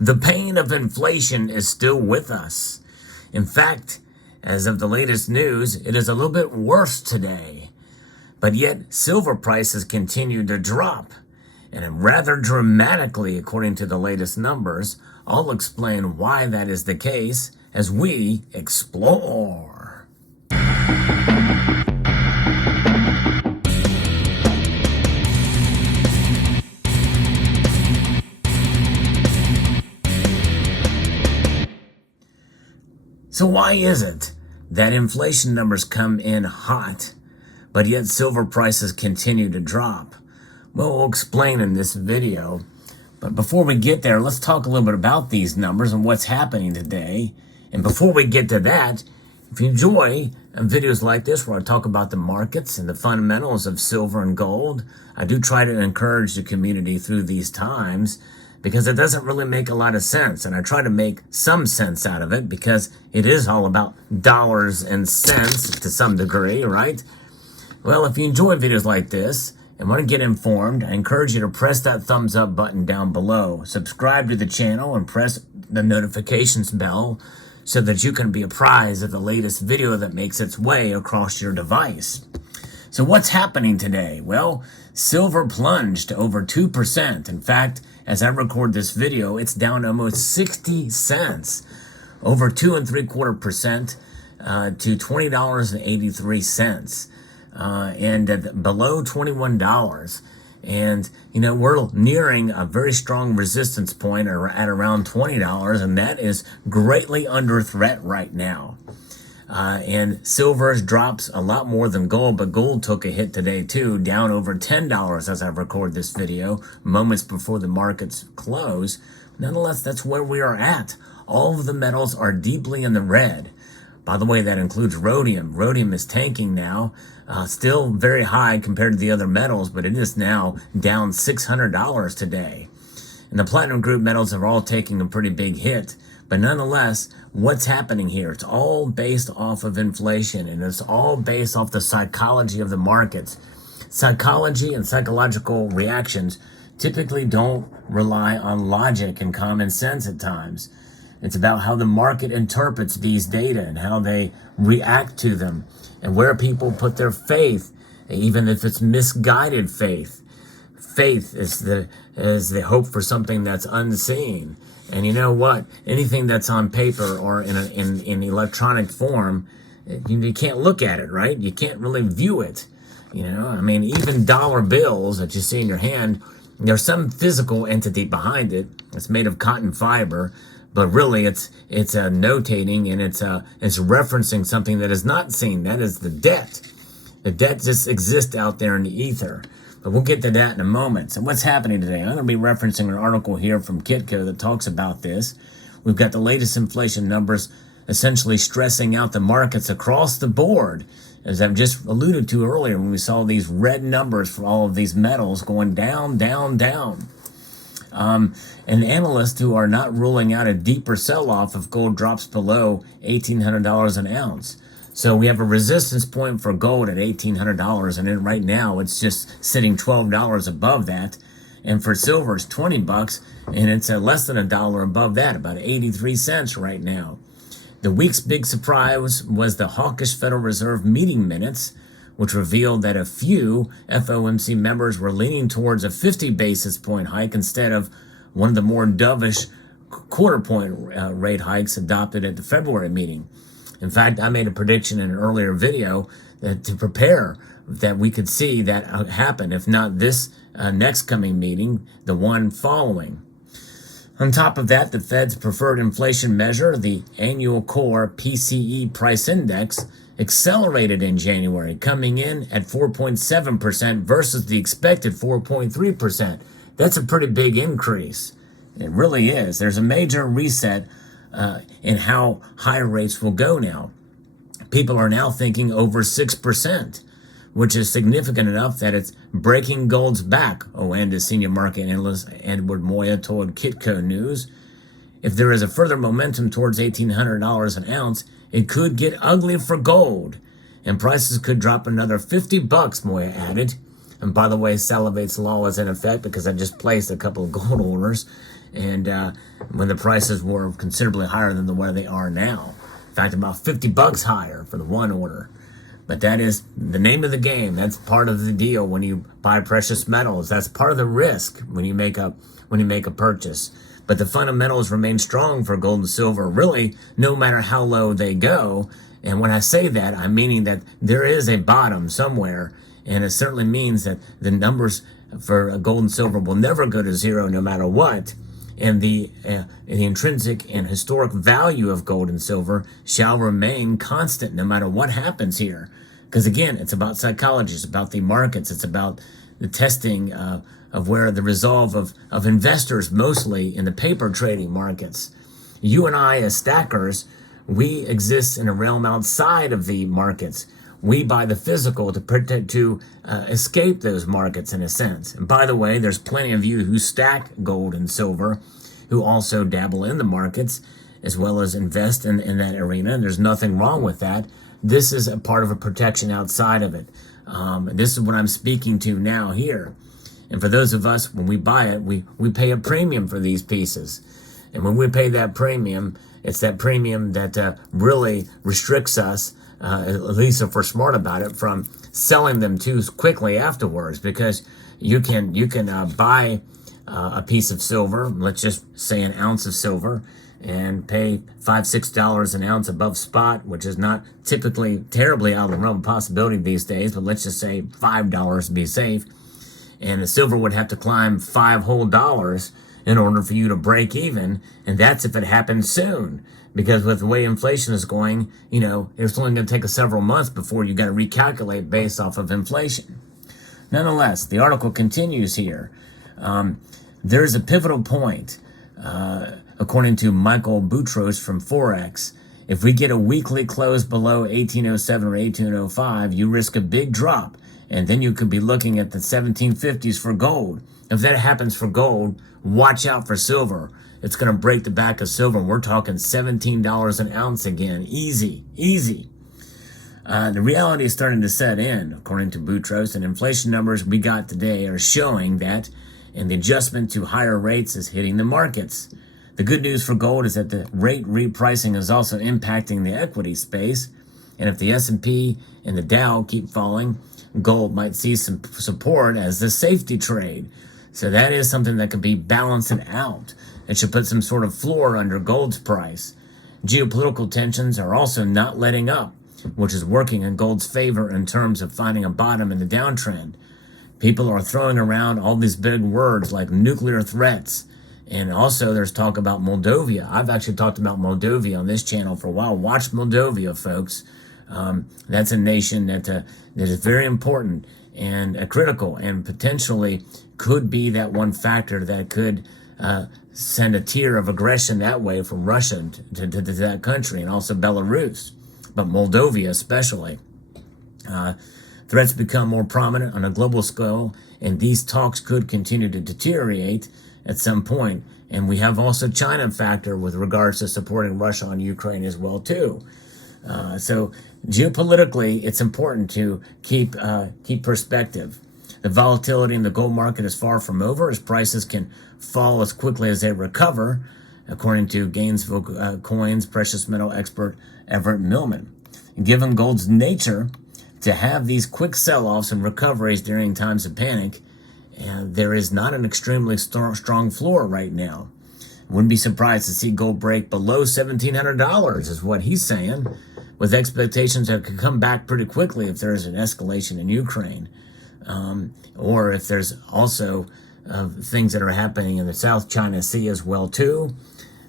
The pain of inflation is still with us. In fact, as of the latest news, it is a little bit worse today. But yet, silver prices continue to drop, and rather dramatically according to the latest numbers. I'll explain why that is the case as we explore. So why is it that inflation numbers come in hot, but yet silver prices continue to drop? Well, we'll explain in this video. But before we get there, let's talk a little bit about these numbers and what's happening today. And before we get to that, if you enjoy videos like this where I talk about the markets and the fundamentals of silver and gold, I do try to encourage the community through these times because it doesn't really make a lot of sense. And I try to make some sense out of it because it is all about dollars and cents to some degree, right? Well, if you enjoy videos like this and want to get informed, I encourage you to press that thumbs up button down below. Subscribe to the channel and press the notifications bell so that you can be apprised of the latest video that makes its way across your device. So what's happening today? Well, silver plunged to over 2%. In fact, as I record this video, it's down almost 60 cents, over 2.75% to $20.83. And below $21. And, we're nearing a very strong resistance point at around $20, and that is greatly under threat right now. And silver drops a lot more than gold, but gold took a hit today too, down over $10 as I record this video, moments before the markets close. Nonetheless, that's where we are at. All of the metals are deeply in the red. By the way, that includes rhodium. Rhodium is tanking now, still very high compared to the other metals, but it is now down $600 today. And the platinum group metals are all taking a pretty big hit. But nonetheless, what's happening here? It's all based off of inflation, and it's all based off the psychology of the markets. Psychology and psychological reactions typically don't rely on logic and common sense at times. It's about how the market interprets these data and how they react to them and where people put their faith, even if it's misguided faith. Faith is the hope for something that's unseen. And you know what? Anything that's on paper or in electronic form, you can't look at it, right? You can't really view it. Even dollar bills that you see in your hand, there's some physical entity behind it. It's made of cotton fiber. But really, it's notating and it's referencing something that is not seen. That is the debt. The debt just exists out there in the ether. But we'll get to that in a moment. So what's happening today? I'm going to be referencing an article here from Kitco that talks about this. We've got the latest inflation numbers essentially stressing out the markets across the board, as I've just alluded to earlier when we saw these red numbers for all of these metals going down, down, down. And analysts who are not ruling out a deeper sell-off if gold drops below $1,800 an ounce. So we have a resistance point for gold at $1,800, and then right now it's just sitting $12 above that. And for silver, it's $20, and it's less than $1 above that, about 83 cents right now. The week's big surprise was the hawkish Federal Reserve meeting minutes, which revealed that a few FOMC members were leaning towards a 50 basis point hike instead of one of the more dovish quarter point rate hikes adopted at the February meeting. In fact, I made a prediction in an earlier video that to prepare that we could see that happen, if not this next coming meeting, the one following. On top of that, the Fed's preferred inflation measure, the annual core PCE price index, accelerated in January, coming in at 4.7% versus the expected 4.3%. That's a pretty big increase. It really is. There's a major reset in how high rates will go now. People are now thinking over 6%, which is significant enough that it's breaking gold's back. And as senior market analyst Edward Moya told Kitco News, if there is a further momentum towards $1,800 an ounce, it could get ugly for gold, and prices could drop another $50, Moya added. And by the way, Salivate's law is in effect because I just placed a couple of gold orders. and when the prices were considerably higher than where they are now. In fact, about $50 higher for the one order. But that is the name of the game. That's part of the deal when you buy precious metals. That's part of the risk when you make a purchase. But the fundamentals remain strong for gold and silver, really, no matter how low they go. And when I say that, I'm meaning that there is a bottom somewhere, and it certainly means that the numbers for gold and silver will never go to zero no matter what. And the intrinsic and historic value of gold and silver shall remain constant no matter what happens here. Because again, it's about psychology, it's about the markets, it's about the testing of where the resolve of investors, mostly in the paper trading markets. You and I, as stackers, we exist in a realm outside of the markets. We buy the physical to escape those markets in a sense. And by the way, there's plenty of you who stack gold and silver, who also dabble in the markets as well as invest in that arena. And there's nothing wrong with that. This is a part of a protection outside of it. This is what I'm speaking to now here. And for those of us, when we buy it, we pay a premium for these pieces. And when we pay that premium, it's that premium that really restricts us, at least if we're smart about it, from selling them too quickly afterwards. Because you can buy a piece of silver, let's just say an ounce of silver, and pay $5-6 an ounce above spot, which is not typically terribly out of the realm of possibility these days, but let's just say $5 to be safe. And the silver would have to climb $5 whole in order for you to break even, and that's if it happens soon. Because with the way inflation is going, it's only going to take us several months before you got to recalculate based off of inflation. Nonetheless, the article continues here. There's a pivotal point, according to Michael Boutros from Forex. If we get a weekly close below 1807 or 1805, you risk a big drop, and then you could be looking at the 1750s for gold. If that happens for gold, watch out for silver. It's going to break the back of silver, and we're talking $17 an ounce again. Easy. The reality is starting to set in, according to Boutros, and inflation numbers we got today are showing that, and the adjustment to higher rates is hitting the markets. The good news for gold is that the rate repricing is also impacting the equity space, and if the S&P and the Dow keep falling, gold might see some support as the safety trade. So that is something that could be balancing out. It should put some sort of floor under gold's price. Geopolitical tensions are also not letting up, which is working in gold's favor in terms of finding a bottom in the downtrend. People are throwing around all these big words like nuclear threats. And also there's talk about Moldova. I've actually talked about Moldova on this channel for a while. Watch Moldova, folks. That's a nation that is very important and critical, and potentially could be that one factor that could send a tier of aggression that way from Russia to that country, and also Belarus, but Moldova especially. Threats become more prominent on a global scale, and these talks could continue to deteriorate at some point. And we have also China factor with regards to supporting Russia on Ukraine as well too. So geopolitically, it's important to keep perspective. The volatility in the gold market is far from over, as prices can fall as quickly as they recover, according to Gainesville Coins precious metal expert Everett Millman. And given gold's nature to have these quick sell-offs and recoveries during times of panic, there is not an extremely strong floor right now. Wouldn't be surprised to see gold break below $1,700 is what he's saying, with expectations that it could come back pretty quickly if there's an escalation in Ukraine. Or if there's also things that are happening in the South China Sea as well too.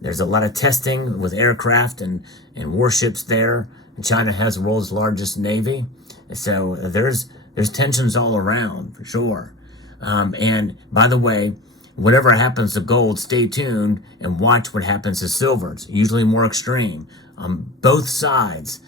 There's a lot of testing with aircraft and warships there. China has the world's largest navy. So there's tensions all around for sure. And by the way, whatever happens to gold, stay tuned and watch what happens to silver. It's usually more extreme. On both sides,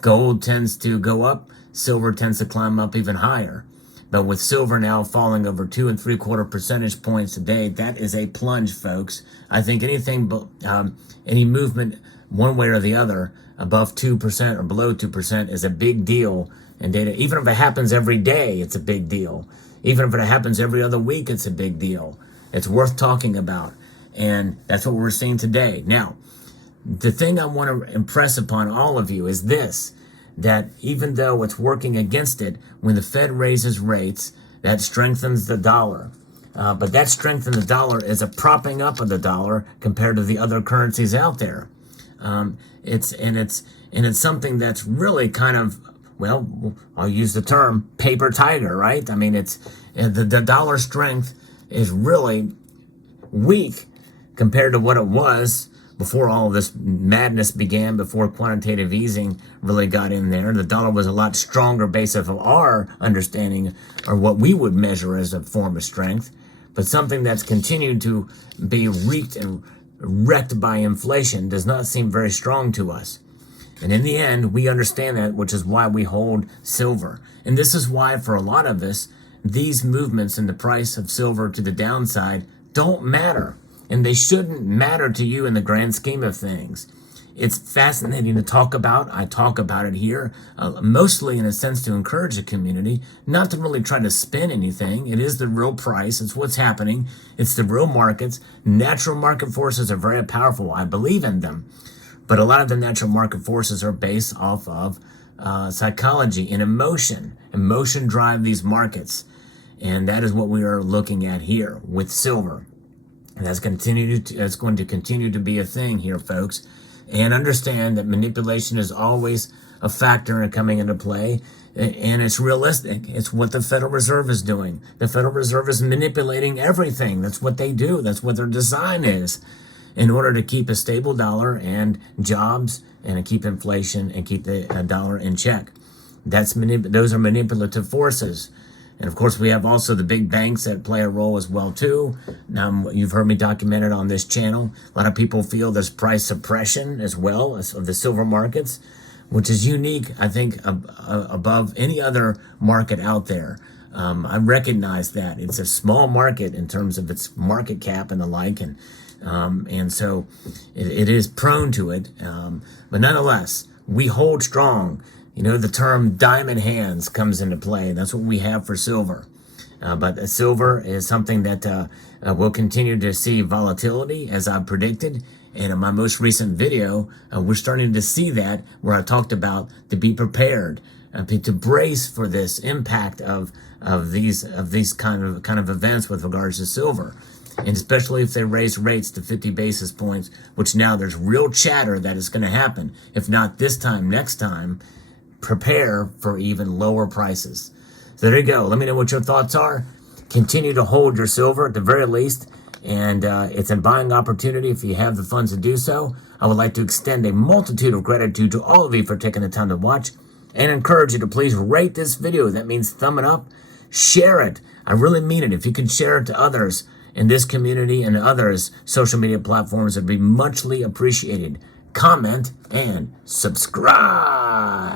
gold tends to go up, silver tends to climb up even higher. But with silver now falling over 2 3/4 percentage points today, that is a plunge, folks. I think any movement one way or the other above 2% or below 2% is a big deal in data. Even if it happens every day, it's a big deal. Even if it happens every other week, it's a big deal. It's worth talking about. And that's what we're seeing today. Now, the thing I want to impress upon all of you is this, that even though it's working against it, when the Fed raises rates, that strengthens the dollar. But that strength in the dollar is a propping up of the dollar compared to the other currencies out there. It's something that's really kind of, well, I'll use the term paper tiger, right? I mean, it's the dollar strength is really weak compared to what it was before all of this madness began, before quantitative easing really got in there. The dollar was a lot stronger based off of our understanding, or what we would measure as a form of strength, but something that's continued to be wreaked and wrecked by inflation does not seem very strong to us. And in the end, we understand that, which is why we hold silver. And this is why, for a lot of us, these movements in the price of silver to the downside don't matter. And they shouldn't matter to you in the grand scheme of things. It's fascinating to talk about. I talk about it here, mostly in a sense to encourage the community, not to really try to spin anything. It is the real price. It's what's happening. It's the real markets. Natural market forces are very powerful. I believe in them. But a lot of the natural market forces are based off of psychology and emotion. Emotion drive these markets. And that is what we are looking at here with silver. And that's going to continue to be a thing here, folks. And understand that manipulation is always a factor in coming into play. And it's realistic. It's what the Federal Reserve is doing. The Federal Reserve is manipulating everything. That's what they do. That's what their design is, in order to keep a stable dollar and jobs, and to keep inflation and keep the dollar in check. Those are manipulative forces. And of course, we have also the big banks that play a role as well too. Now, you've heard me document it on this channel. A lot of people feel there's price suppression as well as of the silver markets, which is unique, I think, above any other market out there. I recognize that it's a small market in terms of its market cap and the like, and so it is prone to it. But nonetheless, we hold strong. You know, the term diamond hands comes into play. That's what we have for silver. But silver is something that will continue to see volatility, as I predicted. And in my most recent video, we're starting to see that, where I talked about to be prepared, to brace for this impact of these kind of events with regards to silver. And especially if they raise rates to 50 basis points, which now there's real chatter that it's going to happen. If not this time, next time. Prepare for even lower prices. So there you go. Let me know what your thoughts are. Continue to hold your silver at the very least. And it's a buying opportunity if you have the funds to do so. I would like to extend a multitude of gratitude to all of you for taking the time to watch, and encourage you to please rate this video. That means thumb it up. Share it. I really mean it. If you can share it to others in this community and others social media platforms, it would be muchly appreciated. Comment and subscribe.